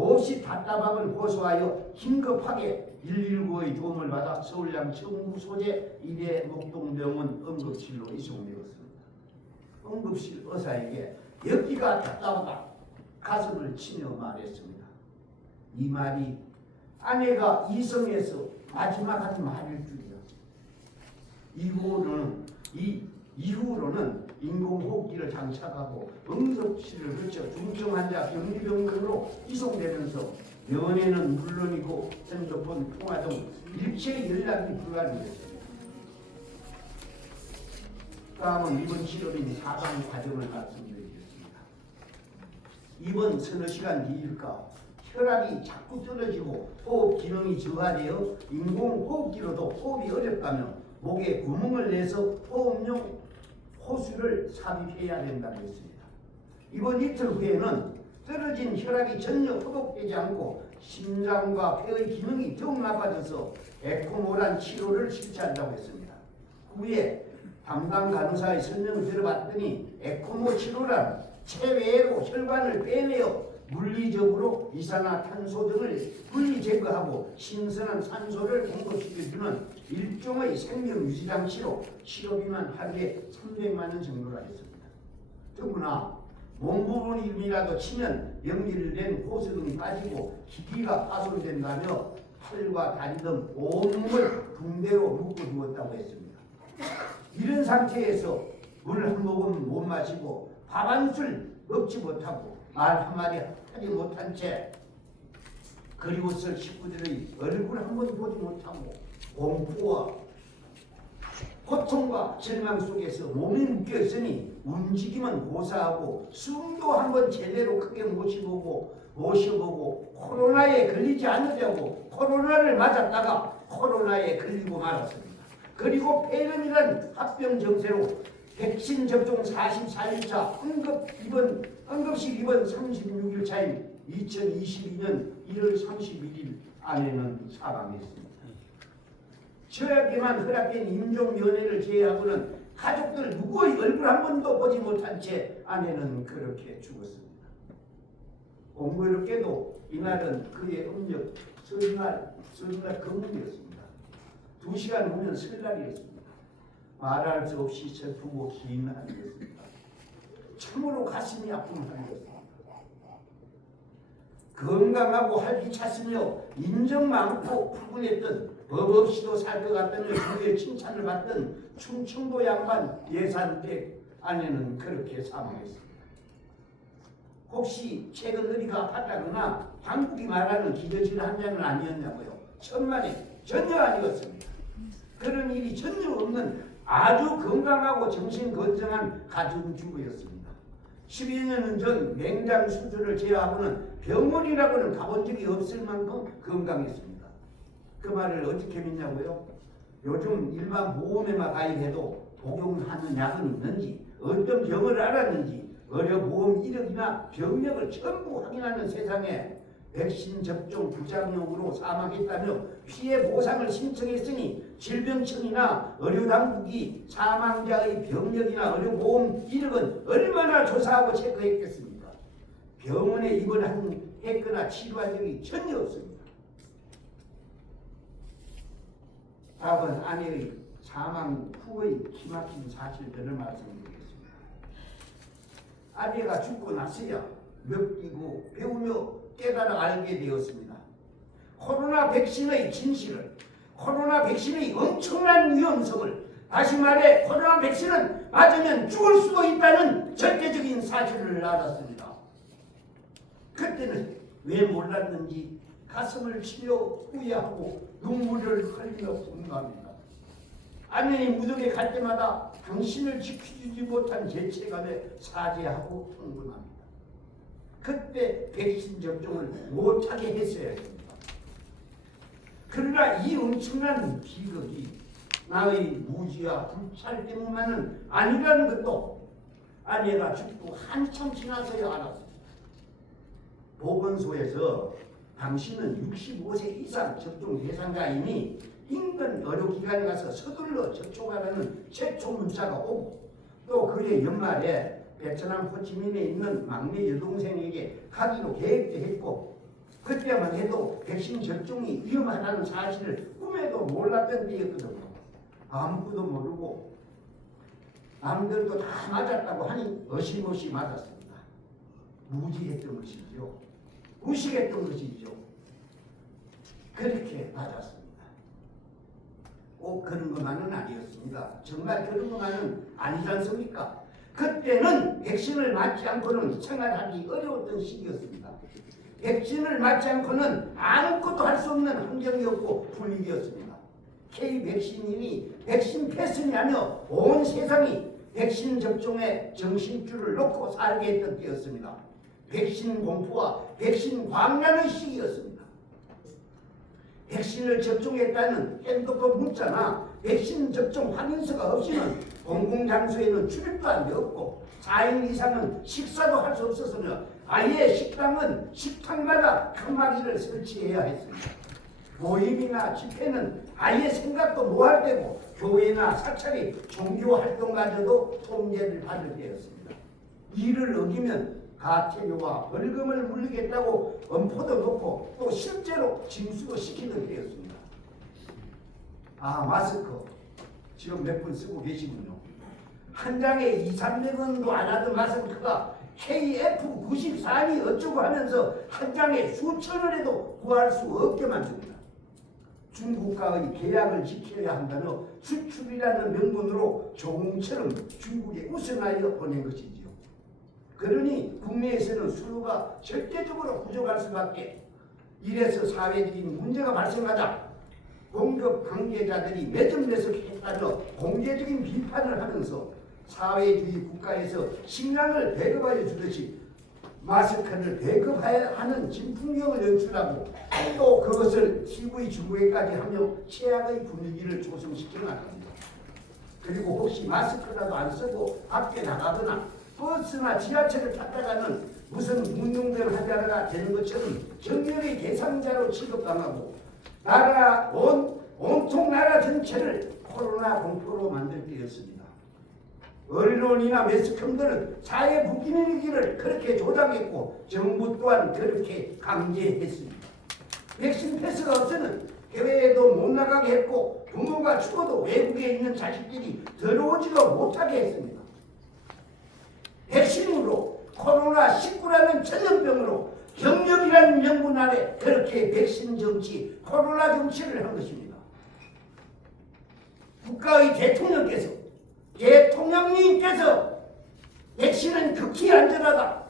몹시 답답함을 호소하여 긴급하게 119의 도움을 받아 서울양 청구 소재 1회 목동병원 응급실로 이송되었습니다. 응급실 의사에게 여기가 답답하다 가슴을 치며 말했습니다. 이 말이 아내가 이성에서 마지막 한 말일 줄이야. 이후로는 인공호흡기를 장착하고 응급실을 거쳐 중증 환자 격리병원으로 이송되면서 면회는 물론이고 핸드폰 통화 등 일체 연락이 불가능했습니다. 다음은 이번 치료인 사방 과정을 말씀드리겠습니다. 이번 서너 시간 뒤일까 혈압이 자꾸 떨어지고 호흡 기능이 저하되어 인공호흡기로도 호흡이 어렵다며 목에 구멍을 내서 호흡용 호수를 삽입해야 된다고 했습니다. 이번 이틀 후에는 떨어진 혈압이 전혀 회복되지 않고 심장과 폐의 기능이 더욱 나빠져서 에코모란 치료를 실시한다고 했습니다. 후에 담당 간호사의 설명을 들어봤더니 에코모 치료란 체외로 혈관을 빼내어 물리적으로 이산화탄소 등을 분리 제거하고 신선한 산소를 공급시켜주는 일종의 생명유지장치로 치료비만 하루에 300만 원 정도라 했습니다. 더구나 몸 부분이라도 치면 연결된 호수 등이 빠지고 기기가 파손된다며 팔과 다리 등 온몸을 붕대로 묶어두었다고 했습니다. 이런 상태에서 물 한 모금 못 마시고 밥 한 술 먹지 못하고 말 한마디 하지 못한 채 그리고서 식구들의 얼굴 한 번 보지 못하고 공포와 고통과 절망 속에서 몸이 묶여있으니 움직임은 고사하고 숨도 한번 제대로 크게 모셔보고 코로나에 걸리지 않으려고 코로나를 맞았다가 코로나에 걸리고 말았습니다. 그리고 폐렴이란 합병 증세로 백신 접종 44일차 응급실 입원 36일차인 2022년 1월 31일 아내는 사망했습니다. 저에게만 허락된 임종면회를 제외하고는 가족들 누구의 얼굴 한 번도 보지 못한 채 아내는 그렇게 죽었습니다. 공교롭게도 이날은 그의 음력 설날 금요일이었습니다. 2시간 후면 설날이었습니다. 말할 수 없이 슬프고 긴 하루였습니다. 참으로 가슴이 아픈 하루였습니다. 건강하고 활기찼으며 인정 많고 푸근했던 법 없이도 살 것 같다는 주위의 칭찬을 받던 충청도 양반 예산댁 아내는 그렇게 사망했습니다. 혹시 최근 허리가 아팠다거나 한국이 말하는 기저질 환자는 아니었냐고요? 천만에 전혀 아니었습니다. 그런 일이 전혀 없는 아주 건강하고 정신 건강한 가정주부였습니다. 10여 년 전 맹장 수술을 제외하고는 병원이라고는 가본 적이 없을 만큼 건강했습니다. 그 말을 어떻게 믿냐고요? 요즘 일반 보험에만 가입해도 복용하는 약은 있는지, 어떤 병을 알았는지, 의료보험 이력이나 병력을 전부 확인하는 세상에 백신 접종 부작용으로 사망했다며 피해 보상을 신청했으니 질병청이나 의료당국이 사망자의 병력이나 의료보험 이력은 얼마나 조사하고 체크했겠습니까? 병원에 입원했거나 치료한 적이 전혀 없습니다. 다음은 아내의 사망 후의 기막힌 사실들을 말씀드리겠습니다. 아내가 죽고 나서야 느끼고 배우며 깨달아 알게 되었습니다. 코로나 백신의 진실을, 코로나 백신의 엄청난 위험성을, 다시 말해 코로나 백신은 맞으면 죽을 수도 있다는 절대적인 사실을 알았습니다. 그때는 왜 몰랐는지 가슴을 치며 후회하고 눈물을 흘리며 분노합니다. 아내의 무덤에 갈 때마다 당신을 지켜주지 못한 제 체감에 사죄하고 흥분합니다. 그때 백신 접종을 못하게 했어야 합니다. 그러나 이 엄청난 비극이 나의 무지와 불찰 때문만은 아니라는 것도 아내가 죽고 한참 지나서야 알았습니다. 보건소에서 당신은 65세 이상 접종 대상자이니 인근 의료기관에 가서 서둘러 접촉하라는 최초 문자가 오고, 또 그해 연말에 베트남 호치민에 있는 막내 여동생에게 가기로 계획도 했고, 그때만 해도 백신 접종이 위험하다는 사실을 꿈에도 몰랐던 때였거든요. 아무것도 모르고 남들도 다 맞았다고 하니 어심없이 맞았습니다. 무지했던 것이죠. 무식했던 것이죠. 그렇게 맞았습니다. 꼭 그런 것만은 아니었습니다. 정말 그런 것만은 아니지 않습니까? 그때는 백신을 맞지 않고는 생활하기 어려웠던 시기였습니다. 백신을 맞지 않고는 아무것도 할 수 없는 환경이었고 분위기였습니다. K 백신이니 백신 패스냐며 온 세상이 백신 접종에 정신줄을 놓고 살게 했던 때였습니다. 백신 공포와 백신 광란의 시기였습니다. 백신을 접종했다는 핸드폰 문자나 백신 접종 확인서가 없이는 공공장소에는 출입도 안 되었고 4인 이상은 식사도 할 수 없었으며 아예 식당은 식당마다 칸막이를 설치해야 했습니다. 모임이나 집회는 아예 생각도 못할 때고 교회나 사찰이 종교활동마저도 통제를 받을 때였습니다. 이를 어기면 가태료와 벌금을 물리겠다고 엄포도 놓고 또 실제로 징수도 시키는 때였습니다. 아, 마스크 지금 몇 분 쓰고 계시군요. 한 장에 2, 300원도 안 하던 마스크가 KF94니 어쩌고 하면서 한 장에 수천 원에도 구할 수 없게 만듭니다. 중국과의 계약을 지켜야 한다며 수출이라는 명분으로 조공처럼 중국에 우선하여 보낸 것이지요. 그러니 국내에서는 수요가 절대적으로 부족할 수밖에. 이래서 사회적인 문제가 발생하자 공급 관계자들이 매점매석했다며 공개적인 비판을 하면서 사회주의 국가에서 식량을 배급하여 주듯이 마스크를 배급해야 하는 진풍경을 연출하고 또 그것을 TV 중국에까지 하며 최악의 분위기를 조성시켜 나갑니다. 그리고 혹시 마스크라도 안 쓰고 밖에 나가거나 버스나 지하철을 탔다가는 무슨 운동대를 하자가 되는 것처럼 정렬의 대상자로 취급당하고 온통 나라 전체를 코로나 공포로 만들 때였습니다. 언론이나 매스컴들은 사회 불균형이기를 그렇게 조장했고 정부 또한 그렇게 강제했습니다. 백신 패스가 없으면 해외에도 못 나가게 했고 부모가 죽어도 외국에 있는 자식들이 들어오지도 못하게 했습니다. 백신으로 코로나19라는 전염병으로 경력이라는 명분 아래 그렇게 백신 정치, 코로나 정치를 한 것입니다. 국가의 대통령님께서 백신은 극히 안전하다.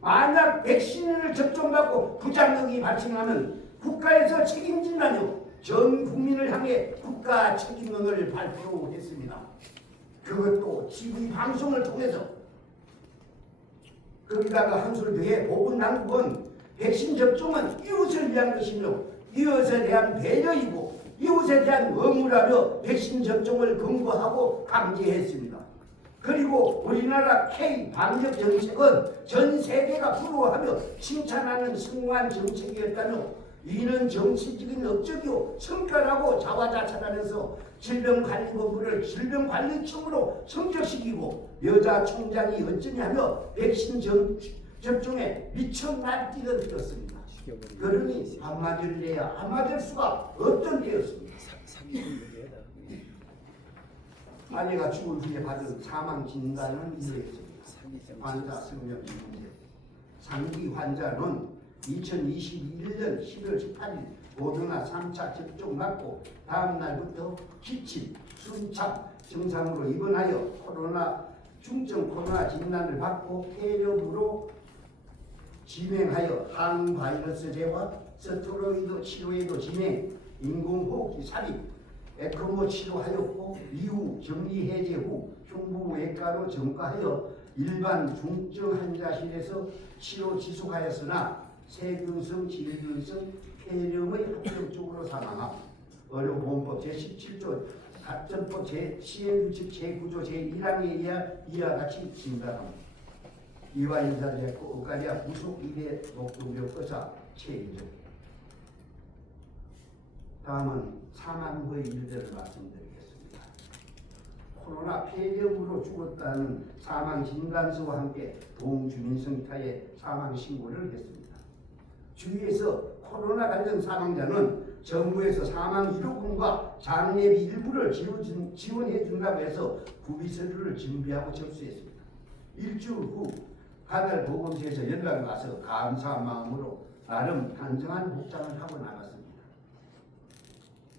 만약 백신을 접종받고 부작용이 발생하면 국가에서 책임진다며 전 국민을 향해 국가 책임론을 발표했습니다. 그것도 TV 방송을 통해서. 거기다가 한술 더해 보건당국은 백신 접종은 이웃을 위한 것이며 이웃에 대한 배려이고 이웃에 대한 의무라며 백신 접종을 권고하고 강제했습니다. 그리고 우리나라 K 방역 정책은 전 세계가 부러워하며 칭찬하는 성공한 정책이었다며 이는 정치적인 업적이요 성과라고 자화자찬하면서 질병관리본부를 질병관리청으로 성적시키고 여자 총장이 어쩌냐며 백신 접종에 미쳐 날뛰던 때였습니다. 그러니 안 맞을래야 안 맞을 수가 없던 때였습니다. 아내가 죽은 후에 받은 사망 진단은 이러했습니다. 환자 생명 문제. 상기 환자는 2021년 11월 18일 모더나 3차 접종 맞고 다음 날부터 기침, 숨참 증상으로 입원하여 중증 코로나 진단을 받고 폐렴으로 진행하여 항바이러스제와 스테로이드 치료에도 진행, 인공호흡기 삽입, 에크모 치료하였고 이후 격리해제 후 흉부외과로 전과하여 일반 중증 환자실에서 치료 지속하였으나 세균성, 질균성 폐렴의 합병증으로 사망함. 의료보험법 제17조 가점법 시행규칙 제9조 제1항에 이와 같이 진단함. 이와 인사되었고 의과대학 부속 2대 목동병 의사 최인정. 다음은 사망 후의 일들을 말씀드리겠습니다. 코로나 폐렴으로 죽었다는 사망 진단서와 함께 동주민센터에 사망 신고를 했습니다. 주위에서 코로나 관련 사망자는 정부에서 사망 기록금과 장례비 일부를 지원해 준다고 해서 구비서류를 준비하고 접수했습니다. 일주일 후 관할 보건소에서 연락이 와서 감사한 마음으로 나름 단정한 복장을 하고 나갔습니다.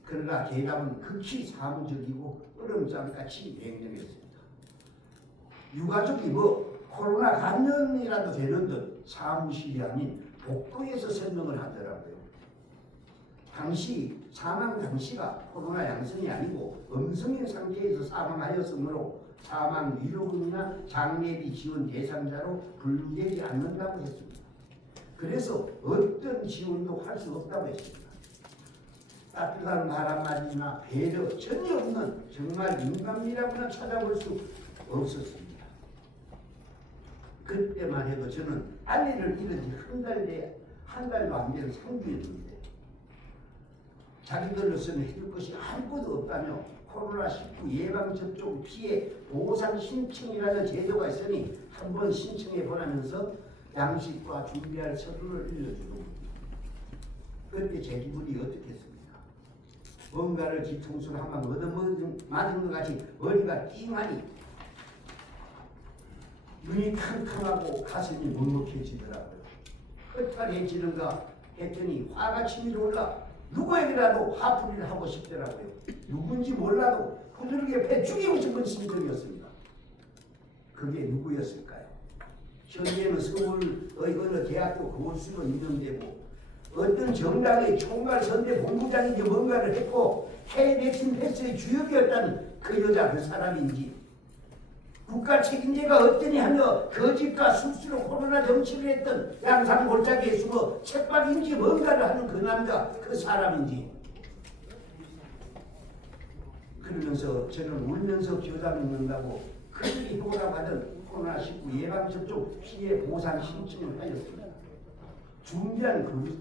그러나 대답은 극히 사무적이고 얼음장같이 냉정했습니다. 유가족이 코로나 감염이라도 되는 듯 사무실이 아닌 복도에서 설명을 하더라고요. 사망 당시가 코로나 양성이 아니고 음성인 상태에서 사망하였으므로 사망 위로금이나 장례비 지원 대상자로 분류되지 않는다고 했습니다. 그래서 어떤 지원도 할 수 없다고 했습니다. 따뜻한 말 한마디나 배려 전혀 없는 정말 인간미라고는 찾아볼 수 없었습니다. 그때만 해도 저는 아내를 잃은 지 한 달도 안 된 상주였는데 자기들로서는 해줄 것이 아무것도 없다며 코로나19 예방접종 피해 보상 신청이라는 제도가 있으니 한번 신청해 보라면서 양식과 준비할 서류를 일러주는 겁니다. 그때 제 기분이 어떻겠습니까? 뭔가를 뒤통수를 한 방 얻어맞은 것 같이 머리가 띵하니 눈이 캄캄하고 가슴이 먹먹해지더라고요. 허탈해지는가 했더니 화가 치밀어 올라 누구에게라도 화풀이를 하고 싶더라고요. 누군지 몰라도 후들게 패 죽이고 싶은 심정이었습니다. 그게 누구였을까요? 현재는 서울의 어느 대학교 교수로 임명되고 어떤 정당의 총괄 선대 본부장인지 뭔가를 했고 해외 백신 패스의 주역이었다는 그 여자 그 사람인지 국가 책임제가 어떠니 하며 거짓과 수수로 코로나 정치를 했던 양산골짜기에 숨어 책박인지 뭔가를 하는 그 남자 그 사람인지 그러면서 저는 울면서 교장 읽는다고 그들이 해보라고 하던 코로나19 예방접종 피해 보상 신청을 하였습니다. 준비한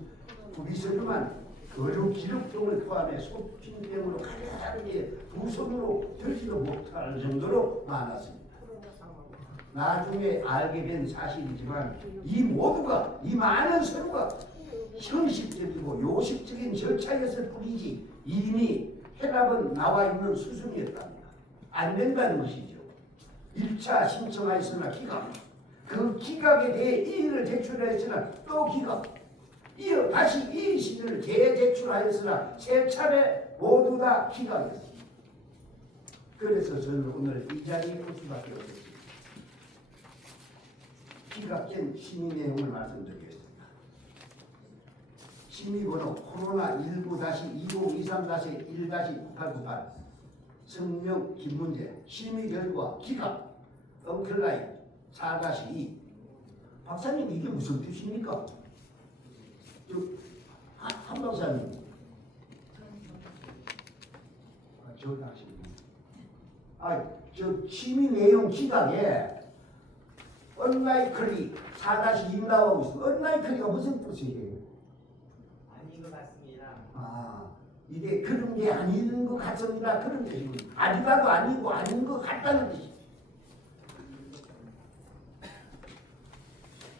구비서류만 의료 기록병을 포함해 소핀병으로 가득하게 두 손으로 들지도 못할 정도로 많았습니다. 나중에 알게 된 사실이지만 이 모두가 이 많은 서류가 형식적이고 요식적인 절차였을 뿐이지 이미 해답은 나와 있는 수순이었답니다. 안 된다는 것이죠. 1차 신청하였으나 기각, 그 기각에 대해 이의를 제출하였으나 또 기각, 이어 다시 이의 신청을 재제출하였으나 세 차례 모두 다 기각이었습니다. 그래서 저는 오늘 이 자리에 올 수밖에 없습니다. 기각된 심의 내용을 말씀드리겠습니다. 심의번호 코로나19-2023-1-9898 성명 김문재 심의 결과 기각 엉클라인 4-2 박사님 이게 무슨 뜻입니까? 한 박사님 저 심의 내용 기각에 unlikely 4-2 나오고 있어. unlikely가 무슨 뜻이에요? 아닌 것 같습니다. 이게 그런 게 아닌 것 같습니다. 그런 뜻이고 아니라도 아니고 아닌 것 같다는 뜻이.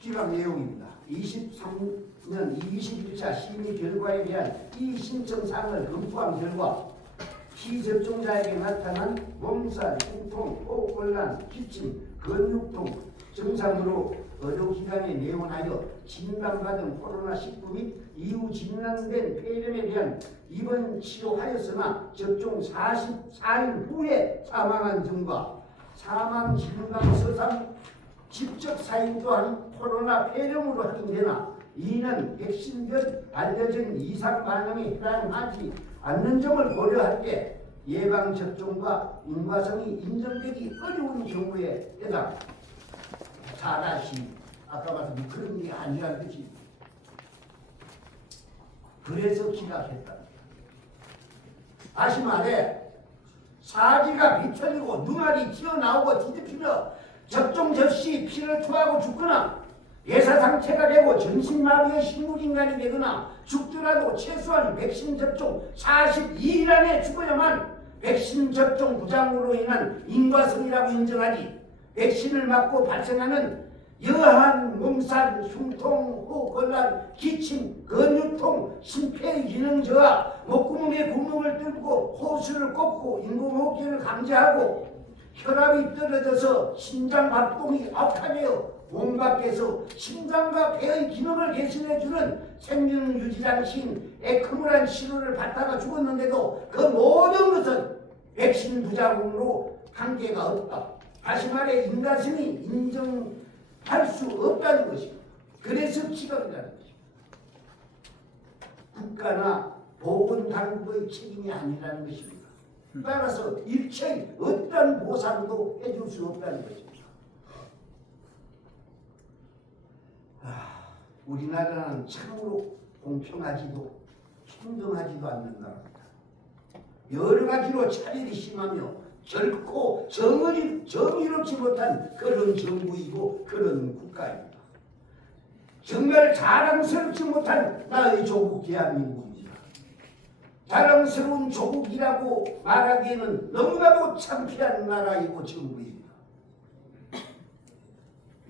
기각 내용입니다. 23년 21차 심의 결과에 대한 이 신청사항을 검토한 결과 피접종자에게 나타난 몸살, 통통, 호흡곤란, 기침, 근육통 증상으로 의료기관에 내원하여 진단받은 코로나19 및 이후 진단된 폐렴에 대한 입원 치료하였으나 접종 44일 후에 사망한 점과 사망 진단서상 직접 사인 또한 코로나 폐렴으로 확인되나 이는 백신 전 알려진 이상 반응에 해당하지 않는 점을 고려할 때 예방접종과 인과성이 인정되기 어려운 경우에 해당 4-2 아까 말씀 그런 게 아니라는 뜻이 그래서 기각했다. 다시 말해 사지가 비틀리고 눈알이 튀어나오고 뒤집히며 접종 접시 피를 토하고 죽거나 예사상태가 되고 전신마비의 식물인간이 되거나 죽더라도 최소한 백신 접종 42일 안에 죽어야만 백신 접종 부작용으로 인한 인과성이라고 인정하지 백신을 맞고 발생하는 여한, 몸살, 흉통, 호흡곤란, 기침, 근육통, 심폐 기능 저하, 목구멍에 구멍을 뚫고 호수를 꺾고 인공호흡기를 강제하고 혈압이 떨어져서 심장 박동이 악화되어 몸 밖에서 심장과 폐의 기능을 개선해주는 생명 유지 장치인 에크모란 신호를 받다가 죽었는데도 그 모든 것은 백신 부작용으로 관계가 없다. 다시 말해 인가슴이 인정할 수 없다는 것입니다. 그래서 기각이라는 것입니다. 국가나 보건당국의 책임이 아니라는 것입니다. 따라서 일체의 어떤 보상도 해줄 수 없다는 것입니다. 우리나라는 참으로 공평하지도 평등하지도 않는 나라입니다. 여러 가지로 차별이 심하며 결코 정의롭지 못한 그런 정부이고 그런 국가입니다. 정말 자랑스럽지 못한 나의 조국 대한민국입니다. 자랑스러운 조국이라고 말하기에는 너무나도 창피한 나라이고 정부입니다.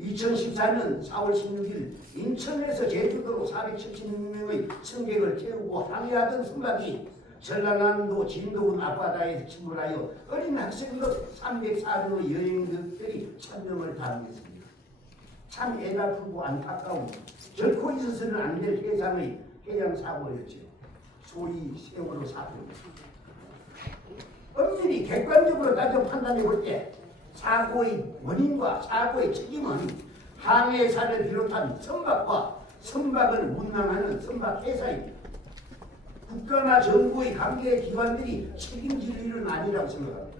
2014년 4월 16일 인천에서 제주도로 476명의 승객을 태우고 항해하던 선박이 전라남도 진도군 앞바다에서 침몰하여 어린 학생들 304명의 여행객들이 1000명을 담겼습니다. 참 애가쁘고 안타까운 결코 있어서는 안 될 해상의 해양사고였죠. 소위 세월호 사고입니다. 엄밀히 객관적으로 따져 판단해 볼 때 사고의 원인과 사고의 책임은 항해사를 비롯한 선박을 운항하는 선박회사입니다. 국가나 정부의 관계기관들이 책임질 일은 아니라고 생각합니다.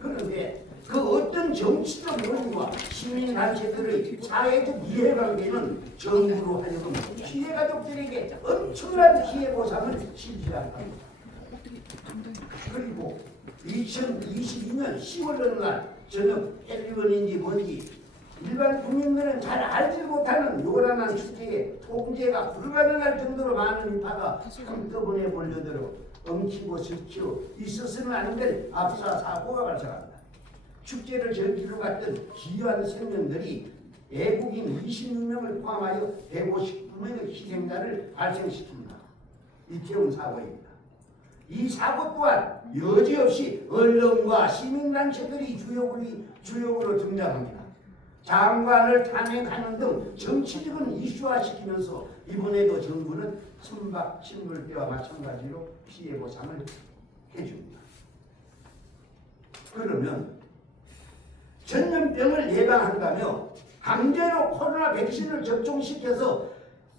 그런데 그 어떤 정치적 논의와 시민단체들의 사회적 이해관계는 정부로 하여금 피해 가족들에게 엄청난 피해 보상을 실시하는 겁니다. 그리고 2022년 10월 어느 날 저녁 헬리원인지 뭔지 일반 국민들은 잘 알지 못하는 요란한 축제에 통제가 불가능할 정도로 많은 인파가 한꺼번에 몰려들어 엉키고 설켜 있었으면 안 될 압사 사고가 발생합니다. 축제를 즐기러 갔던 귀한 생명들이 애국인 26명을 포함하여 159명의 희생자를 발생시킵니다. 이태원 사고입니다. 이 사고 또한 여지없이 언론과 시민단체들이 주역으로 등장합니다. 장관을 탄핵하는 등 정치적인 이슈화시키면서 이번에도 정부는 선박 침몰 때와 마찬가지로 피해 보상을 해줍니다. 그러면 전염병을 예방한다며 강제로 코로나 백신을 접종시켜서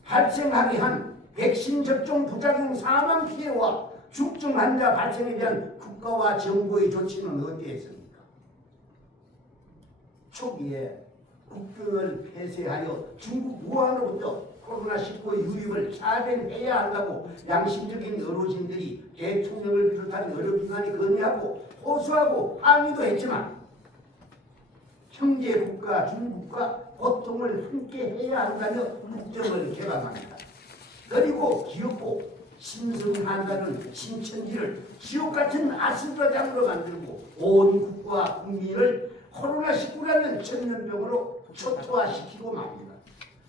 발생하게 한 백신 접종 부작용 사망 피해와 중증 환자 발생에 대한 국가와 정부의 조치는 어디에 있습니까? 초기에 국경을 폐쇄하여 중국 우한으로부터 코로나19 유입을 차단해야 한다고 양심적인 의료진들이 대통령을 비롯한 의료기관이 건의하고 호소하고 항의도 했지만 형제 국가 중국과 고통을 함께 해야 한다며 국정을 개방합니다. 그리고 기업고 신성한다는 신천지를 지옥같은 아스라장으로 만들고 온 국가 국민을 코로나19라는 전염병으로 초토화시키고 맙니다.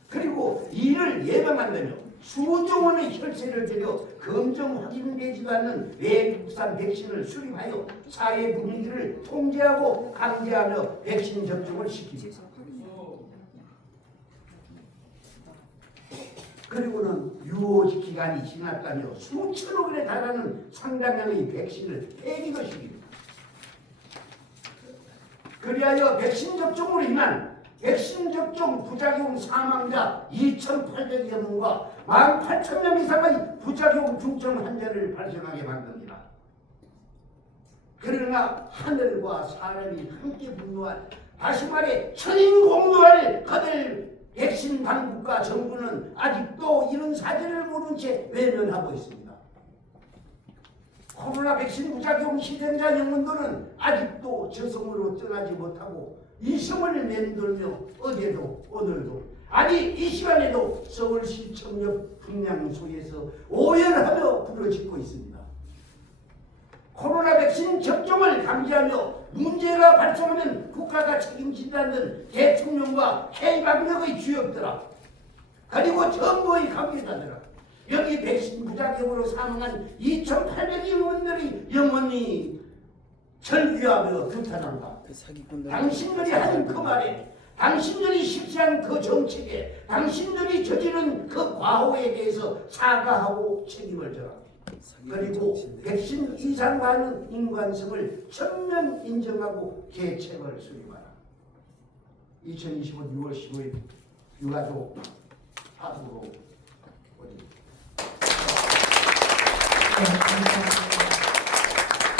그리고 이를 예방한다며 수조 원의 혈세를 들여 검증 확인되지도 않는 외국산 백신을 수립하여 사회 분위기를 통제하고 강제하며 백신 접종을 시킵니다. 그리고는 유효 기간이 지났다며 수천억 원에 달하는 상당량의 백신을 폐기도 시킵니다. 그리하여 백신 접종으로 인한 백신 접종 부작용 사망자 2,800여 명과 18,000명 이상의 부작용 중증 환자를 발생하게 만듭니다. 그러나 하늘과 사람이 함께 분노할, 다시 말해 천인공노할 그들 백신 당국과 정부는 아직도 이런 사실을 모른 채 외면하고 있습니다. 코로나 백신 부작용 희생자 영혼들은 아직도 저승으로 떠나지 못하고 이성을 맴돌며 어제도 오늘도, 아니 이 시간에도 서울시 청력 분향소에서 오열하며 부르짖고 있습니다. 코로나 백신 접종을 강제하며 문제가 발생하면 국가가 책임진다는 대통령과 해방력의 주역들아, 그리고 정부의 관계자들아, 여기 백신 부작용으로 사망한 2,800여 의원들이 영원히 절규하며 규탄한다. 당신들이 하는 그 말에, 당신들이 실시한 그 정책에, 당신들이 저지른 그 과오에 대해서 사과하고 책임을 져라. 그리고 백신 이상 반응 인관성을 전면 인정하고 계책을 수립하라. 2025 6월 15일 유가족 파수로 네, 감사합니다.